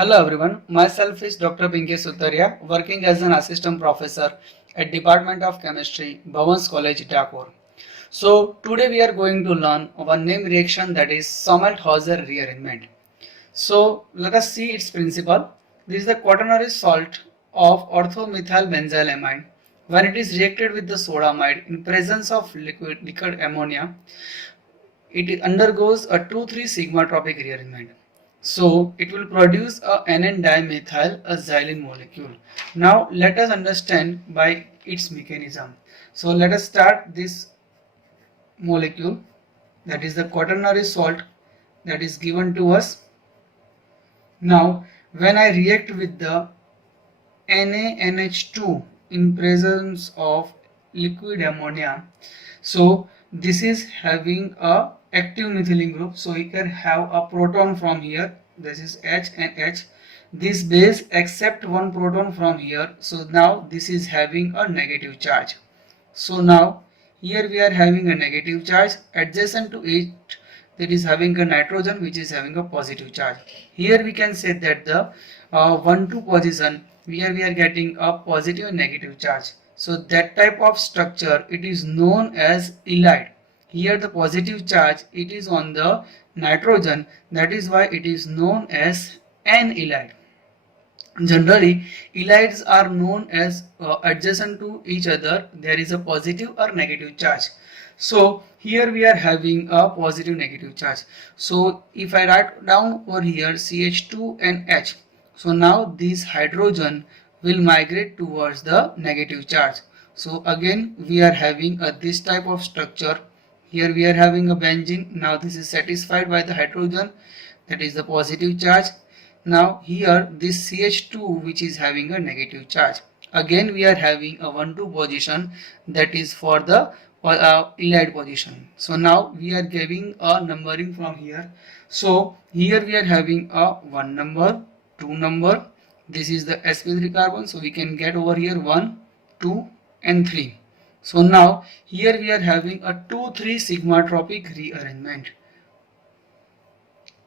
Hello everyone, myself is Dr. Pinky Sutaria, working as an assistant professor at Department of Chemistry, Bhavans College, Dakor. So today we are going to learn one name reaction, that is Somelt-Hauser rearrangement. So let us see its principle. This is the quaternary salt of orthomethylbenzylamide. When it is reacted with the sodamide in presence of liquid ammonia, it undergoes a 2,3 sigma tropic rearrangement. So it will produce a NN-dimethyl, a xylene molecule. Now let us understand by its mechanism. So let us start this molecule, that is the quaternary salt that is given to us. Now when I react with the NaNH2 in presence of liquid ammonia, so this is having a active methylene group, so we can have a proton from here, this is H and H. This base accept one proton from here, so now this is having a negative charge. So now here we are having a negative charge, adjacent to it that is having a nitrogen which is having a positive charge. Here we can say that the 1-2 position, here we are getting a positive and negative charge. So that type of structure, it is known as ylide. Here the positive charge, it is on the nitrogen, that is why it is known as an ylide. Generally, ylides are known as adjacent to each other, there is a positive or negative charge. So here we are having a positive negative charge. So if I write down over here CH2 and H, so now this hydrogen will migrate towards the negative charge. So again we are having this type of structure. Here we are having a benzene. Now this is satisfied by the hydrogen, that is the positive charge. Now here this CH2 which is having a negative charge. Again we are having a 1-2 position, that is for the ylide position. So now we are giving a numbering from here. So here we are having a 1 number, 2 number. This is the sp3 carbon, so we can get over here 1, 2 and 3. So now here we are having a 2,3 sigma tropic rearrangement.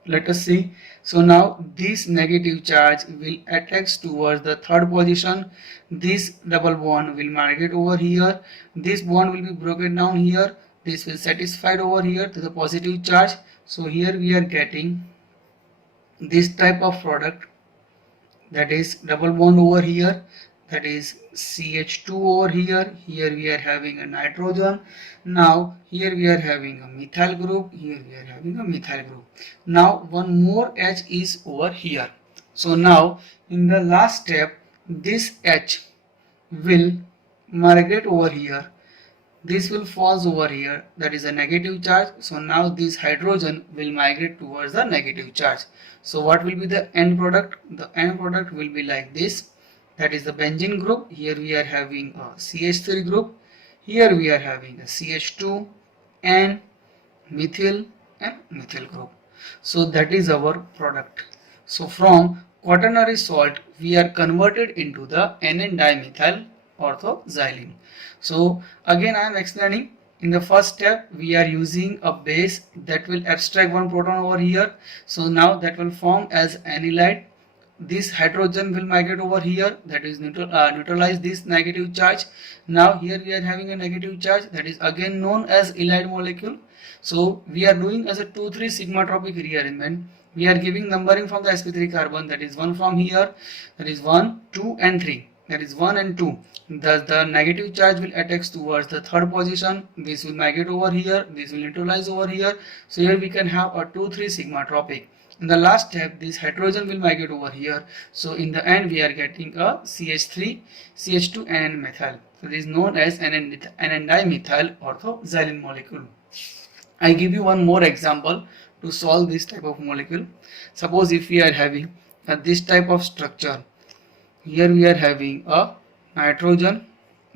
Let us see. So now this negative charge will attack towards the third position. This double bond will migrate over here. This bond will be broken down here. This will satisfied over here to the positive charge. So here we are getting this type of product, that is double bond over here, that is CH2 over here. Here we are having a nitrogen. Now here we are having a methyl group, here we are having a methyl group. Now one more H is over here. So now in the last step, this H will migrate over here, this will falls over here, that is a negative charge. So now this hydrogen will migrate towards the negative charge. So what will be the end product? The end product will be like this, that is the benzene group. Here we are having a CH3 group, here we are having a CH2 and methyl group. So that is our product. So from quaternary salt we are converted into the NN-dimethyl orthoxylene. So again I am explaining. In the first step we are using a base that will abstract one proton over here. So now that will form as an ylide. This hydrogen will migrate over here, that is neutralize this negative charge. Now here we are having a negative charge, that is again known as ylide molecule. So we are doing as a 2,3 sigma tropic rearrangement. We are giving numbering from the sp3 carbon, that is 1 from here, that is 1, 2 and 3, that is 1 and 2. Thus the negative charge will attack towards the third position. This will migrate over here, this will neutralize over here. So here we can have a 2,3 sigma tropic. In the last step, this hydrogen will migrate over here. So in the end we are getting a CH3, CH2 and methyl. So this is known as NN-dimethyl orthoxylene molecule. I give you one more example to solve this type of molecule. Suppose if we are having this type of structure, here we are having a nitrogen,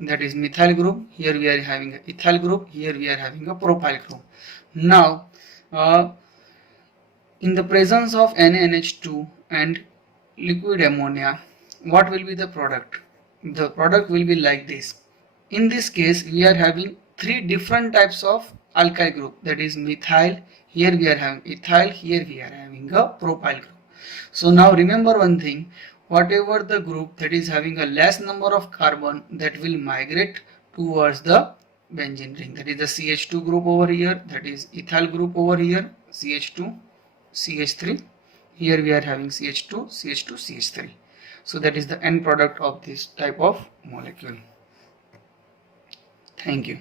that is methyl group, here we are having a ethyl group, here we are having a propyl group. Now in the presence of NaNH2 and liquid ammonia, what will be the product? The product will be like this. In this case we are having 3 different types of alkyl group, that is methyl, here we are having ethyl, here we are having a propyl group. So now remember one thing, whatever the group that is having a less number of carbon, that will migrate towards the benzene ring. That is the CH2 group over here, that is ethyl group over here, CH2, CH3. Here we are having CH2, CH2, CH3. So that is the end product of this type of molecule. Thank you.